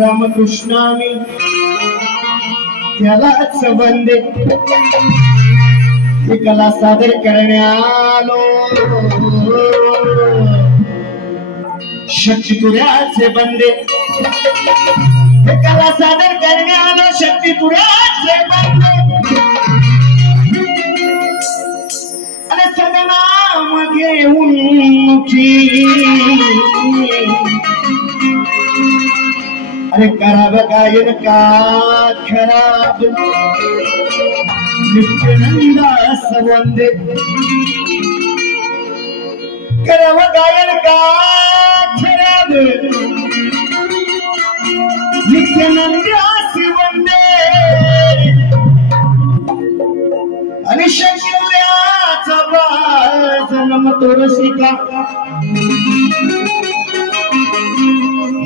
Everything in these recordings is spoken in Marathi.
रामकृष्णामी त्यालाच वंदे ही कला सादर करण्यालो शक्ती तुऱ्याचे बंदे ही कला सादर करण्यालो शक्ती तुऱ्याचे बंदे आणि सदनाम घेऊन मुखी अरे कराव गायन का खराब नित्यानंदास वंदे कराव गायन का खराब नित्यानंदास वंदे आणि शक्यल्याचा जन्म तो रसिका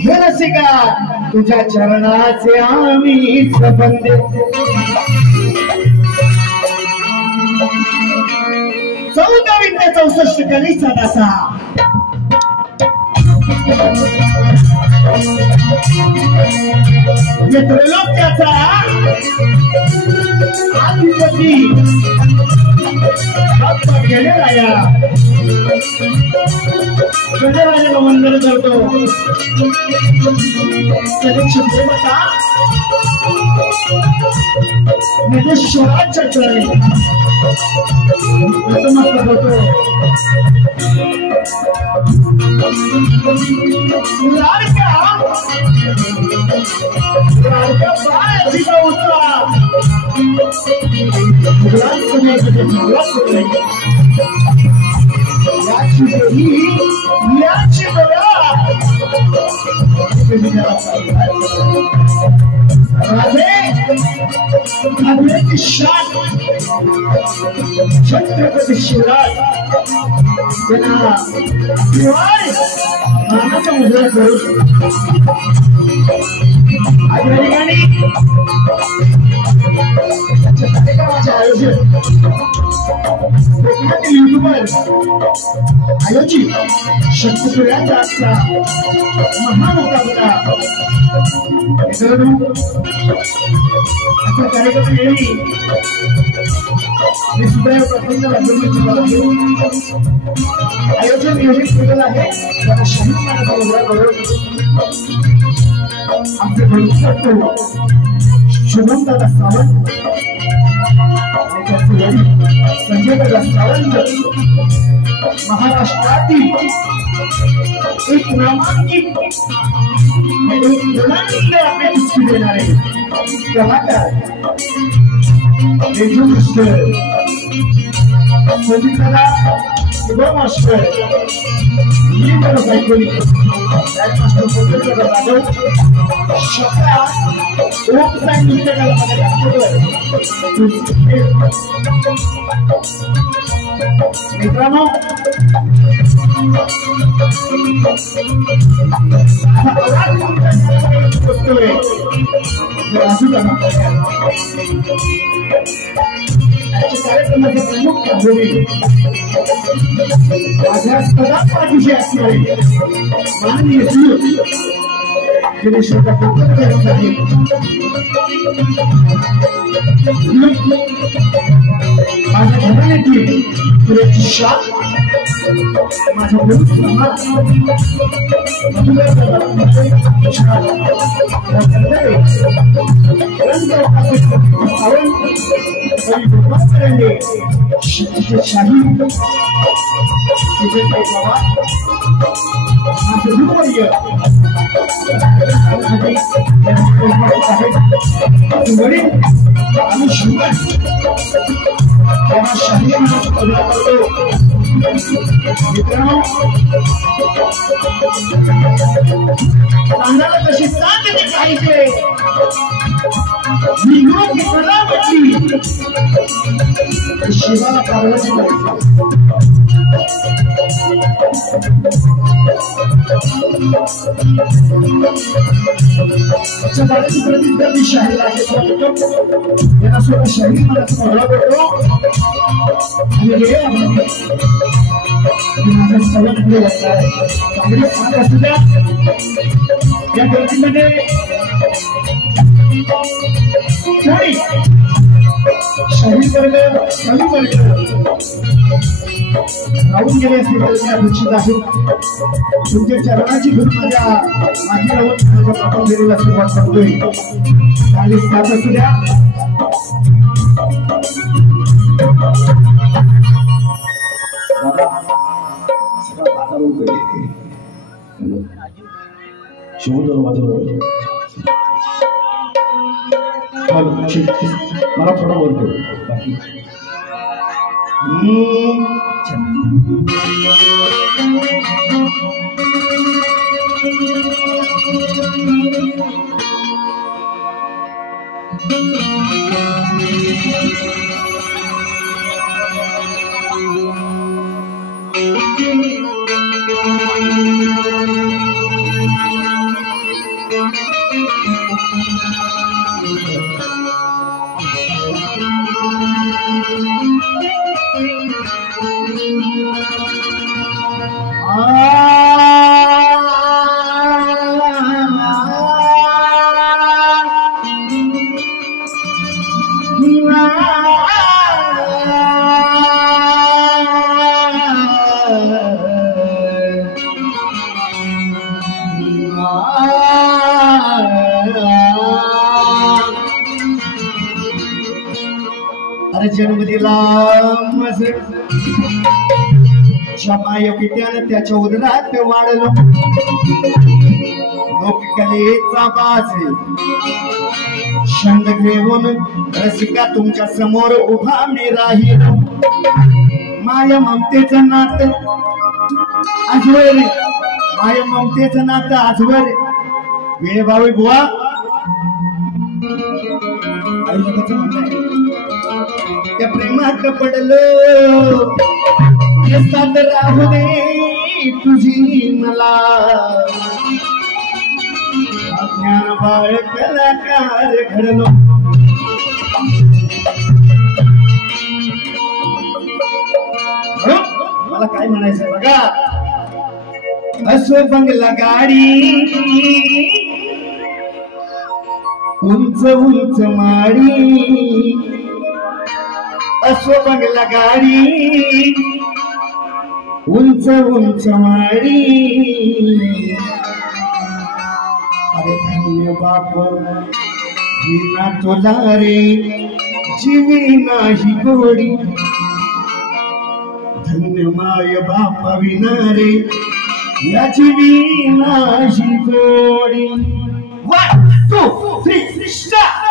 हे रसिका तुझ्या चरणाचे आम्ही बंदे 1464 कलीचा दासा त्रैलोक्याचा आदिपती गणरायाला वंदन करतो सदीक्षित देवता नगेश्वराच्या चरणी नतमस्तक होतो लाडका बाळाजीचा उत्साह छत्रपती शिवराज त्यांना मानाचा मुद्रा करून आज या ठिकाणी कार्यक्रमाचे आयोजन कोकणातील युट्यूबर आयोजित शक्तीपुराचा आजचा महामुकाबला आजचा कार्यक्रम वेळी मी सुद्धा प्रबंध आयोजन नियोजित केलेलं आहे त्याला शहीद मानाचा मुद्रा करून आमचे भविष्यात शुभम दादा सावंत संजय दादा सावंत महाराष्ट्रातील एक प्रामाणिक एक बुलंद अपेक्षा देणारे कलाकार मास्टर संगीतला शुभम मास्टर ही बरोबर ऐकली मास्टर फोटो राघव शब्दा ओम संगीत कलामध्ये मित्रांनो कार्यक्रमाचे प्रमुख पाहुणे माझ्या सदा पाठीशी असणारे माननीय दिनेश माझ्या घराण्याची पुरेची शाख माझ्या कशी चांगली पाहिजे शिवाला पार्वती प्रतिस्पर्धी शाहीर आहे त्यांना सुद्धा शाहीर मला स्मरण करतो आणि माझा सवय पुढे लागणार चांगली सांग असू द्या या गर्दीमध्ये शाहीर वर्ग कवी वर्ग राहून गेले असते मी अपेक्षित आहे तुमच्या चरणाची धून माझ्या मागे राहून माझ्या कामगिरीला सुरुवात करतोय चांगली साथ असू द्या मला थोडा बोलतो बाकी जन्म दिला क्षमाय पित्यानं त्याच्या उदरात वाढलो लोककलेचा बाज छंद घेऊन रसिका तुमच्या समोर उभा मी राहील माया ममतेचं नातं आजवर माया ममतेचं नातं आजवर वेळ भावी बुवा आईचं म्हणणं आहे त्या प्रेमात पडलो साथ राहू दे तुझी मला अज्ञान बाळ कलाकार घडलो मला काय म्हणायचं बघा असो बंगला गाडी उंच उंच माडी असो बंगला गाडी उंच उंच माडी अरे धन्य बाप विना तुला रे जीवी नाही गोडी धन्य माय बाप विना रे याची वीणाची गोडी 1 2 3 स्टार्ट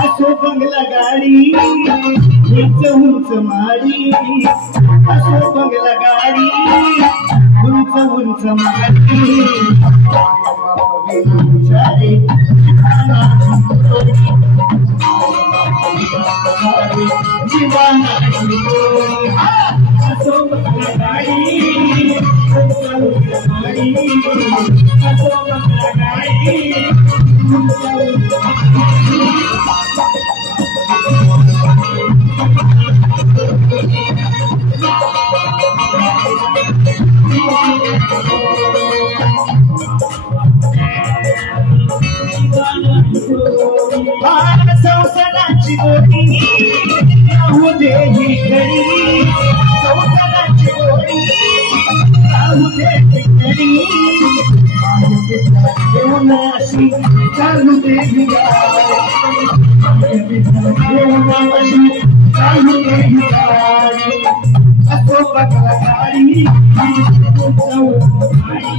असो बंगला गाडी उंच माडी असो बंगला गाडी उंच माडी जीवाना असो बंगला गाडी उंच माडी असो बंगला गाडी संसाराची गोडी राहू दे ही घडी संसाराची गोडी राहू दे ही घडी येऊन अशी चालू दे ही गाडी येऊन अशी चालू दे ही गाडी असो बंगला गाडी असो बंगला गाडी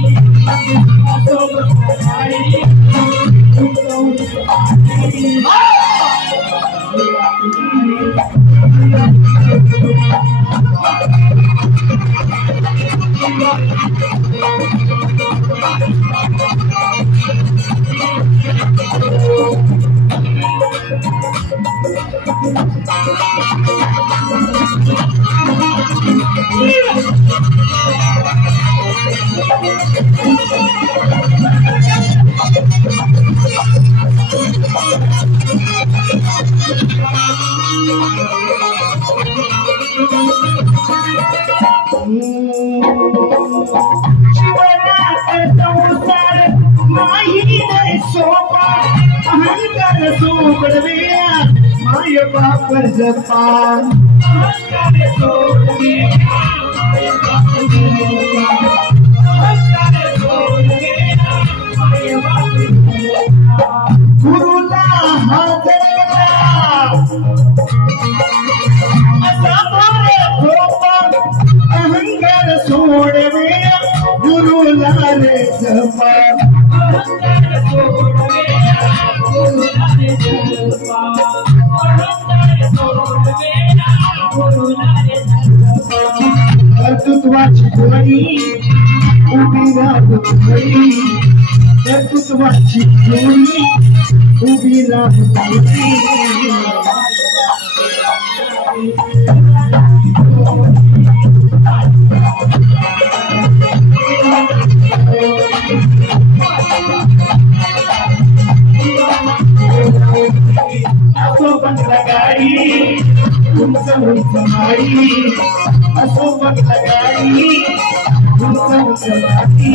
माय बापर जपान गुरुला हाजरला असा अहंकार सोडवे गुरुला रे जपान कर्तृत्वाची गोडी उभी राहू गोडी कर्तृत्वाची गोडी उभी राहू गोडी असो बंगला गाडी उंच माडी असो बंगला गाडी उंच माडी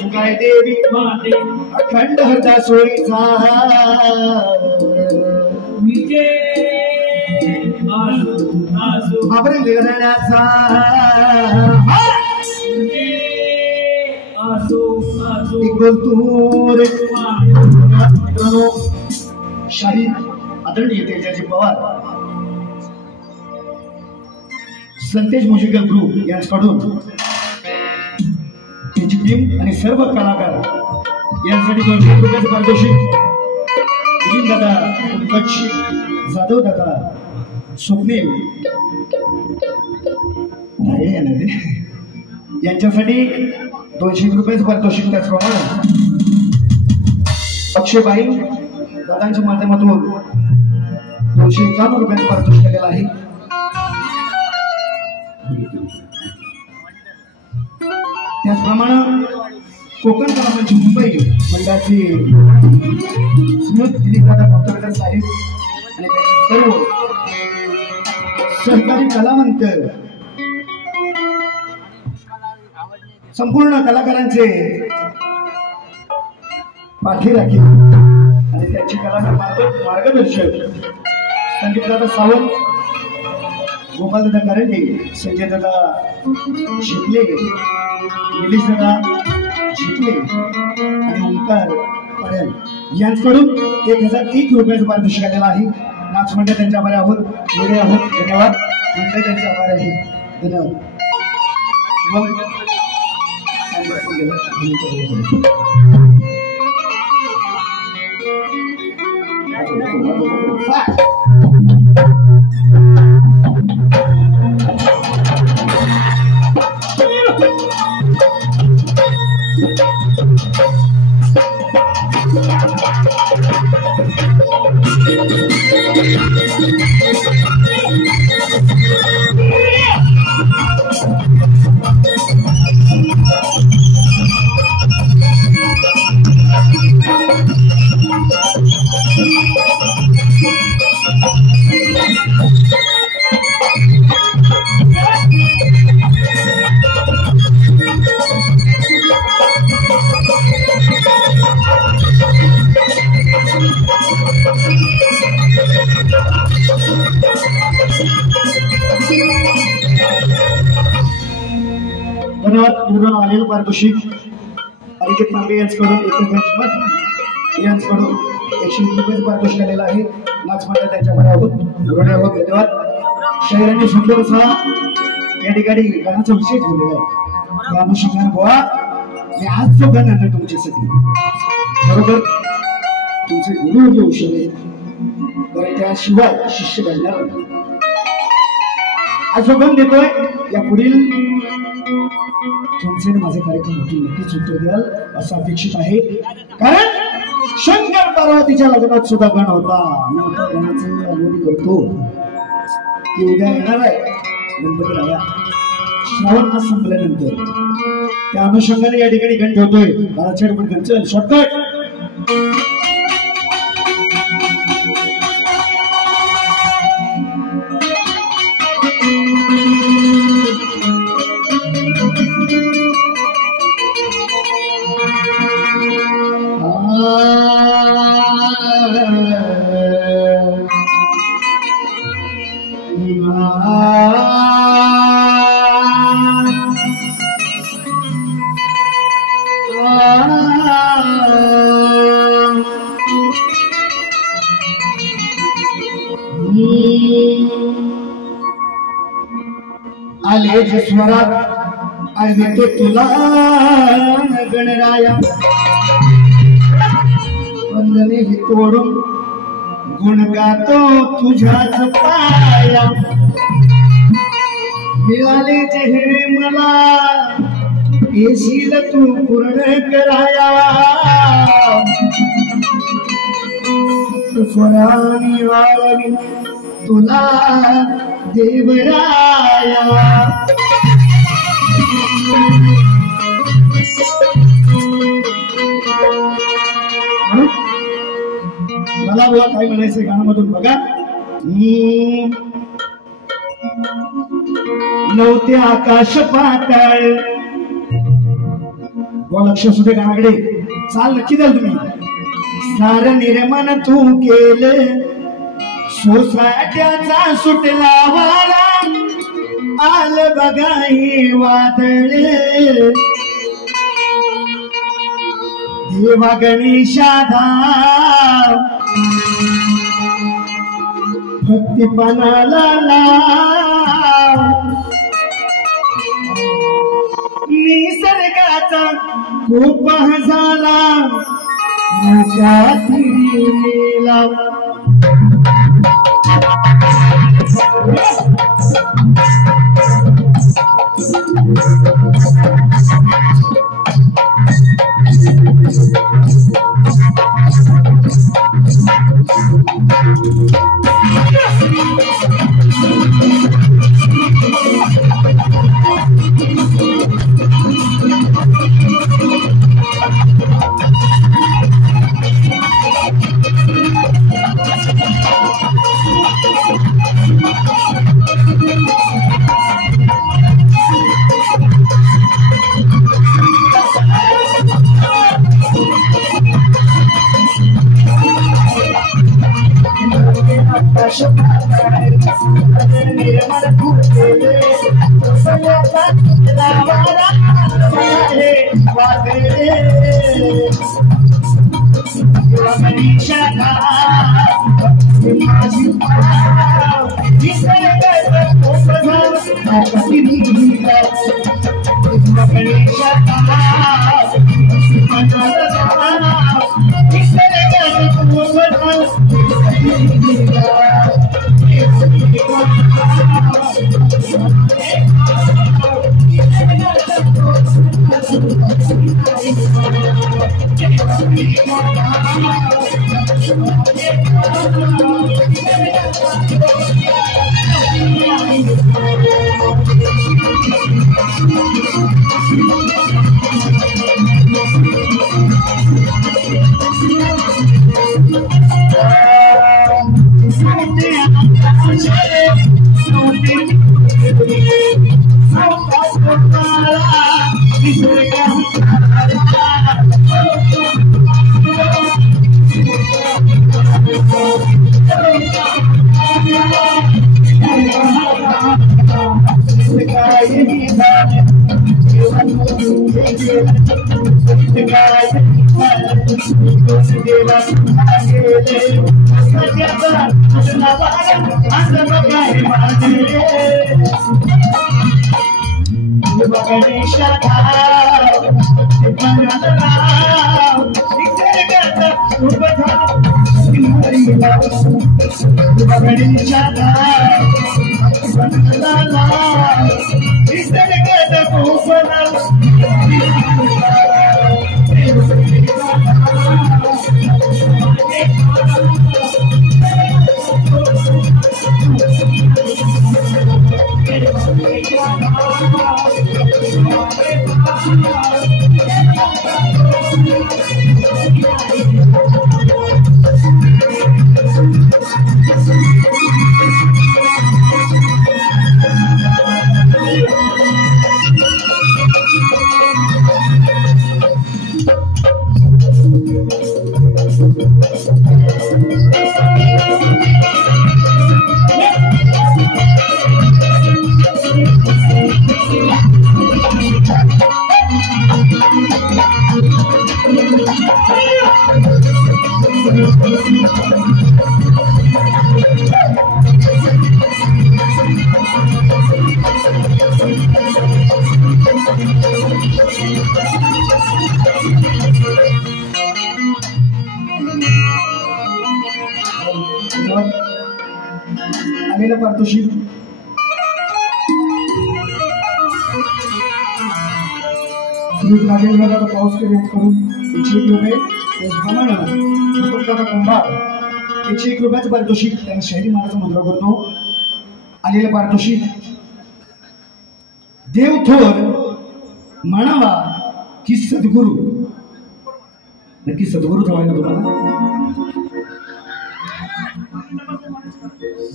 सुकाय देवी अखंड हरदा सोयीचा आपण लेण्याचा मित्रांनो शाहीर आदरणीय तेजाजी पवार संतेज म्युझिकल ग्रुप यांच्याकडून त्यांची टीम आणि सर्व कलाकार यांसाठी 200 रुपयाचे पारितोषिक दिलीप दादा पंकज जाधव दादा स्वप्नील यांच्यासाठी 200 रुपयाचे पारितोषिक त्याचप्रमाणे अक्षयबाई दादांच्या माध्यमातून 251 रुपयाचे पारितोषिक आलेलं आहे. त्याचप्रमाणे कोकण कलामंच मुंबई मंडळाचे स्मृत दिलीपदादा भक्तवेकर साहेब आणि सर्व सहकारी कलावंत संपूर्ण कलाकारांचे पाठी राखील आणि त्यांची कलाकार मार्गदर्शक संदीपदादा सावंत, गोपालदादा करंडे, संजयदादा शिकले, निलेश दादा शिकले आणि ओंकार पडेल यांच्याकडून 1001 रुपयाचं पारितोषिक आलेलं आहे. नाच मंडळ त्यांच्या आभारी आहोत, वेगळे आहोत. धन्यवाद. मंडळ त्यांच्या आभारी आहे. धन्यवाद. धन्यवाद. आलेलं पारितोषिक अनिकेत तांबे यांच्याकडून 1 यांच्याकडून 120 रुपयाचं पारितोषिक आलेलं आहे. नाच मंडळ त्यांच्याकडे आहोत, धोरणे आहोत. धन्यवाद. शाहिरांनी सुंदर असा या ठिकाणी गाण्याचा विषय ठेवलेला आहे. अनुषंगाने बुवा मी आज जो गाणं आहे तुमच्यासाठी बरोबर तुमचे गुरु होते उशिरे, बरं त्याशिवाय शिष्य घडणार आजोबन देतोय या पुढील तुमचे माझे कार्यक्रम होतील, नक्कीच उत्तर द्याल असं अपेक्षित आहे. कारण शंकर पार्वतीच्या लग्नात सुद्धा गण होता. मी त्या गणाचं अनुभव करतो की उद्या येणार आहे गणपती राया. श्रावण मास संपल्यानंतर त्या अनुषंगाने या ठिकाणी गण ठेवतोय. बाळासाहेब पण चल शॉर्टकट आले जे स्वरात आले तुला गणराया, वंदने ही तोडून गुण गातो तुझ्याच पाया. मिळाले जे हे मला येशील तू पूर्ण कराया. स्वरानी वाळवी तुला देवराया. मला बुवा काय म्हणायचं गाण्यामधून बघा. नव्हते आकाश पाताळ, लक्ष सुद्धा गाण्याकडे चाल नक्की द्याल तुम्ही. सार निर्माण तू केलं, सोसाट्याचा सुटला वारा, आल बघा हे वादळ. देवा गणेशाधा भक्तीपणाला निसर्गाचा खूप झाला मोठ्या गणेश आलेलं पारितोषिक नागेंद्रला पाऊस करून 101 रुपये त्याचप्रमाणे कुंभार 101 रुपयाचं पारितोषिक त्यांना शहरी महाराज मुद्रा करतो. आलेलं पारितोषिक देव थोर म्हणावा की सद्गुरू. नक्की सद्गुरूच हवाय ना तुम्हाला.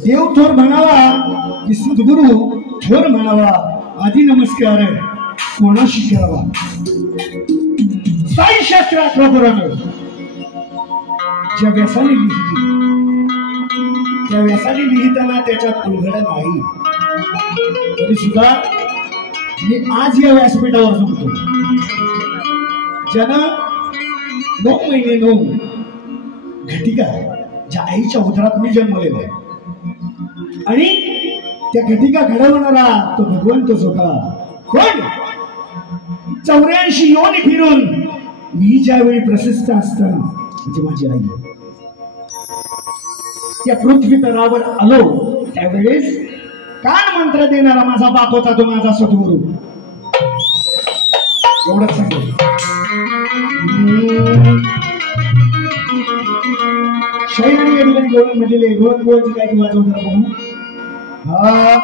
देव थोर म्हणावा की सद्गुरू थोर म्हणावा. आधी नमस्कार कोणाशी करावा. साई शास्त्र आठवण ज्या व्यासाने लिहिली त्या व्यासाने लिहिताना त्याच्यात उलगडा नाही तरी सुद्धा मी आज या व्यासपीठावर सांगतो. ज्यानं 9 महिने 9 घटिका ज्या आईच्या उदरात मी जन्मलेला आहे आणि त्या घटिका घडवणारा तो भगवंतच होता. कोण 84 योनी फिरून मी ज्यावेळी प्रशस्त असताना म्हणजे माझी आई त्या पृथ्वी तलावर आलो त्यावेळेस कान मंत्र देणारा माझा बाप होता तो माझा सद्गुरू. एवढंच सांगेल. शैलानी या ठिकाणी गोळण म्हणलेले गोळण गोळची काय की वाजवून जरा बघू. हा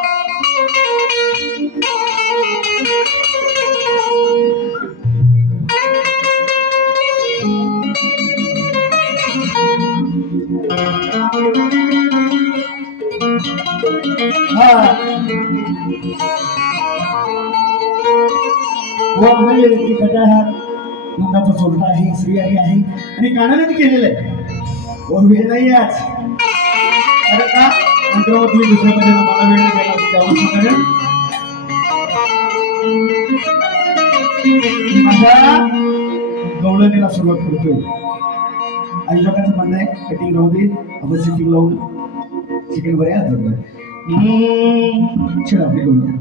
नंदाचा चोरटा आहे श्रीहरी आहे आणि कानाने केलेलं आहे. वेळ नाही आज अरे का नंतर तुम्ही दुसऱ्या पद्धतीने मला वेळ द्यायला माझ्या गवळणीला सुरुवात करतोय. आई लोकांचं म्हणणं आहे कटिंग राहू दे आपण सिटिंग लावून चिकन बरे आज छेड आपली गवळण.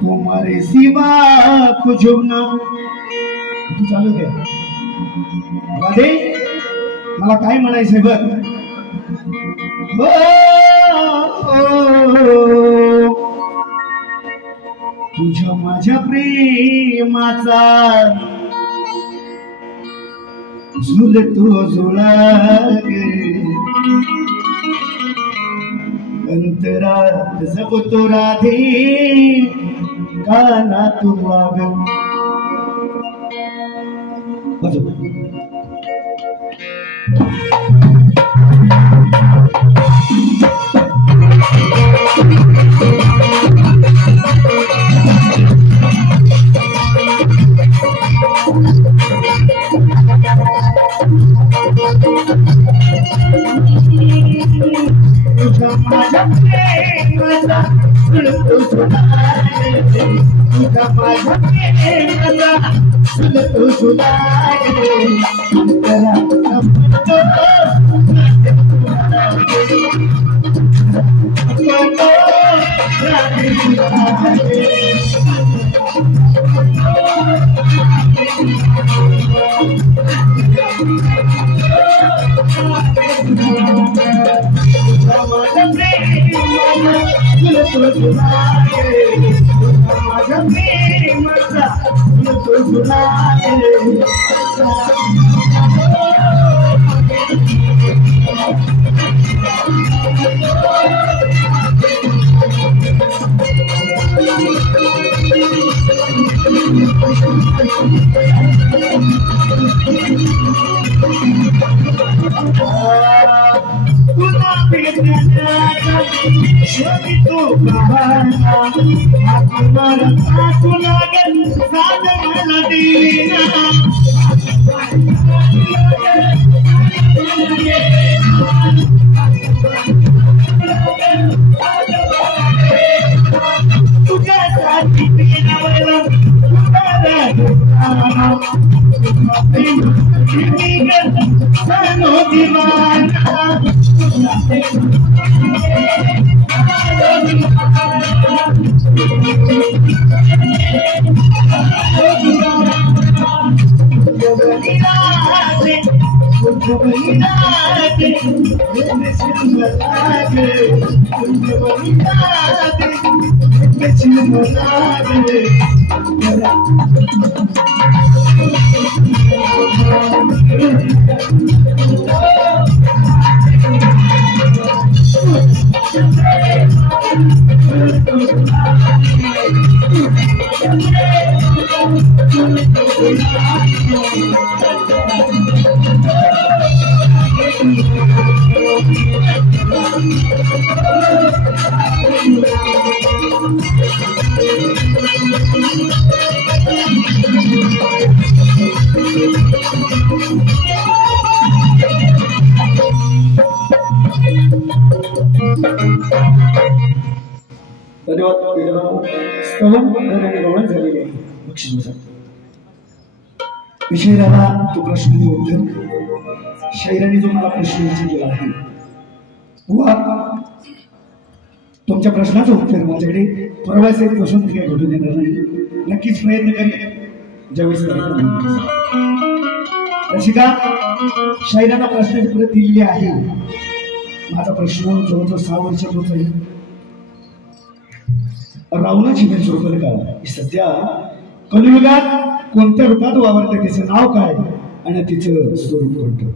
तुम्हारे सिवा कुछ ना चालू घ्या. राधे मला काय म्हणायचंय बघ. तुझ्या माझ्या प्रेमाचा झुलतो झुळा अंतरात जपतो राधे काना तू वाग. तुझ्या माझ्या प्रेमाचा सुलतो सुनारे तुझा माझ्या प्रेमाचा सुलतो सुनारे अंतरा संपतो रात्री सुनारे विषयाला तो प्रश्न उत्तर शायराने जो मला प्रश्न विचारलेला आहे व तुमच्या प्रश्नाचं उत्तर माझ्याकडे परवाच एक प्रश्न काही घडू देणार नाही नक्कीच प्रयत्न करेन ज्यावेळेस रसिका शायरांना प्रश्नाची प्रत दिलेली आहे माझा प्रश्न जवळजवळ 6 वर्षापूर्वीचा आहे रावणाची वेळ स्वरूपाला का सध्या कलियुगात कोणत्या रूपात वावरते तिचं नाव काय आणि तिचं स्वरूप कोणतं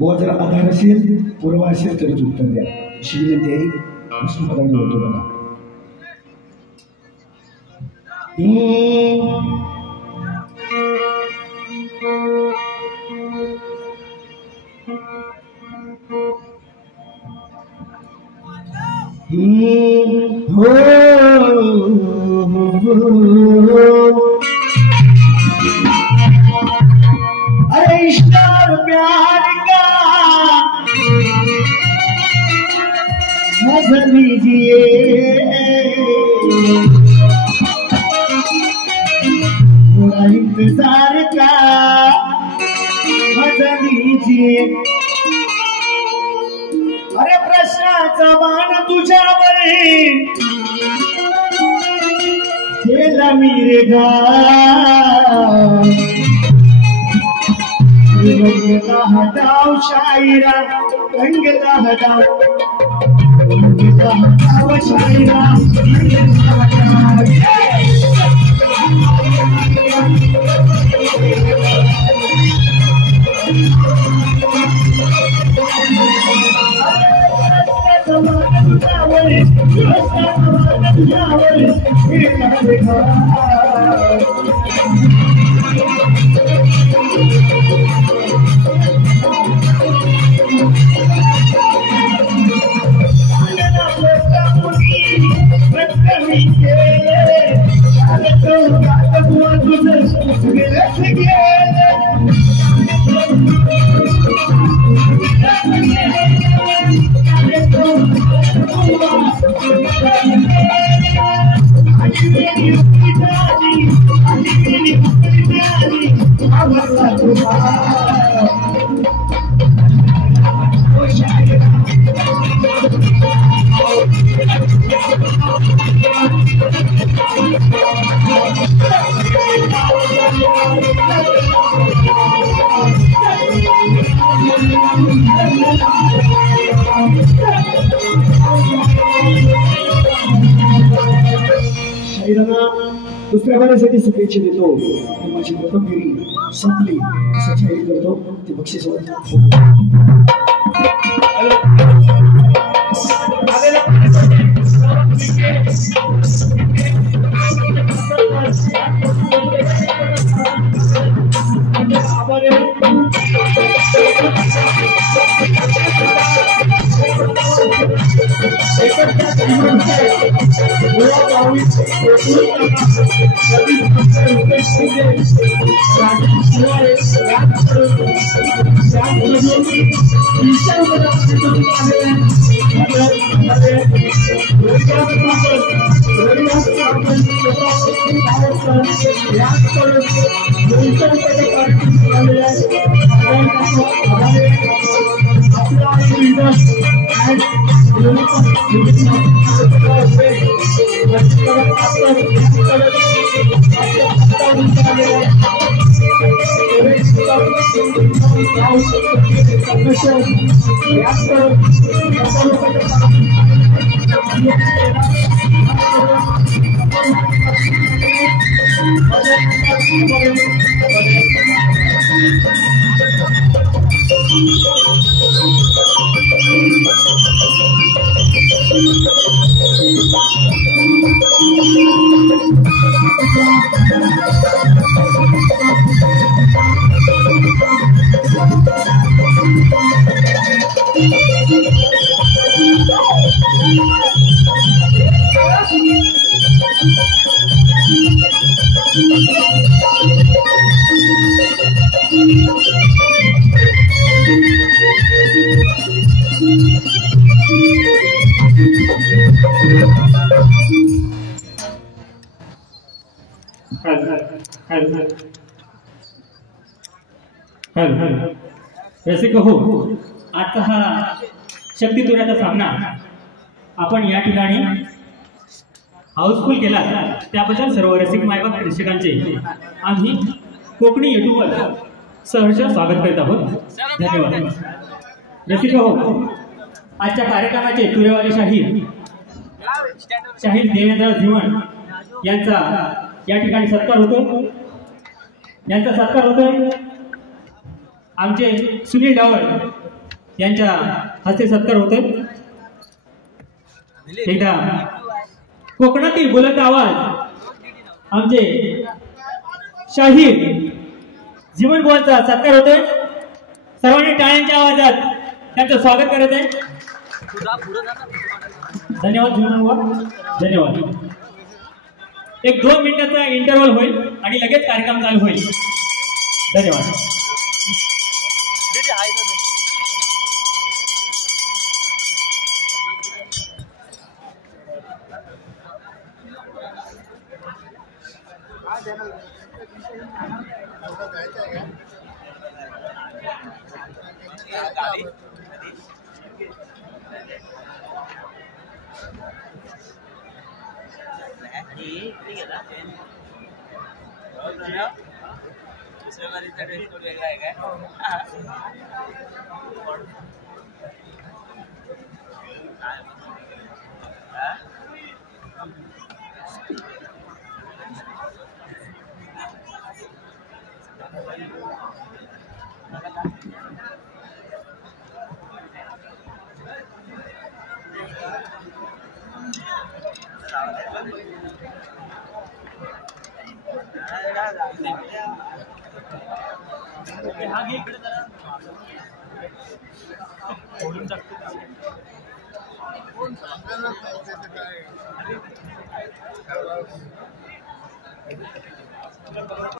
व जर आधार असेल पूर्व असेल तरीच उत्तर द्या अशी विनंती आहे प्रश्न पदार्थ होतो बघा अरे इश्क और प्यार का मजा लीजिए थोड़ा इंतजार का मजा लीजिए अरे प्रश्नाचा बाण तुझ्यावर केला मिरेगा रंगला हटाव शायरा रंगला हटाव शायरा दुसऱ्या बाऱ्यासाठी शुभेच्छा देतो. माझी प्रथमगिरी संपली असं जाहीर करतो. ते बक्षीस रसिक हो, आजचा हा शक्ती तुऱ्याचा सामना आपण या ठिकाणी हाऊसफुल केला, त्याबद्दल सर्व रसिक मायबाप प्रेक्षकांचे आम्ही कोकणी युट्यूबवर सहर्ष स्वागत करीत आहोत. धन्यवाद. रसिक हो, आजच्या कार्यक्रमाचे तुरेवाले शाहीर देवेंद्र जीवन यांचा या ठिकाणी सत्कार होतो. आमचे सुनील डावळ यांच्या हस्ते सत्कार होतोय. एकदा कोकणातील बुलंद आवाज आमचे शाहीर जीवन बुवांचा सत्कार होतोय. सर्वांनी टाळ्यांच्या आवाजात त्यांचं स्वागत करत आहे. धन्यवाद जीवन बुवा, धन्यवाद. एक 2 मिनिटाचा इंटरव्हल होईल आणि लगेच कार्यक्रम चालू होईल. धन्यवाद.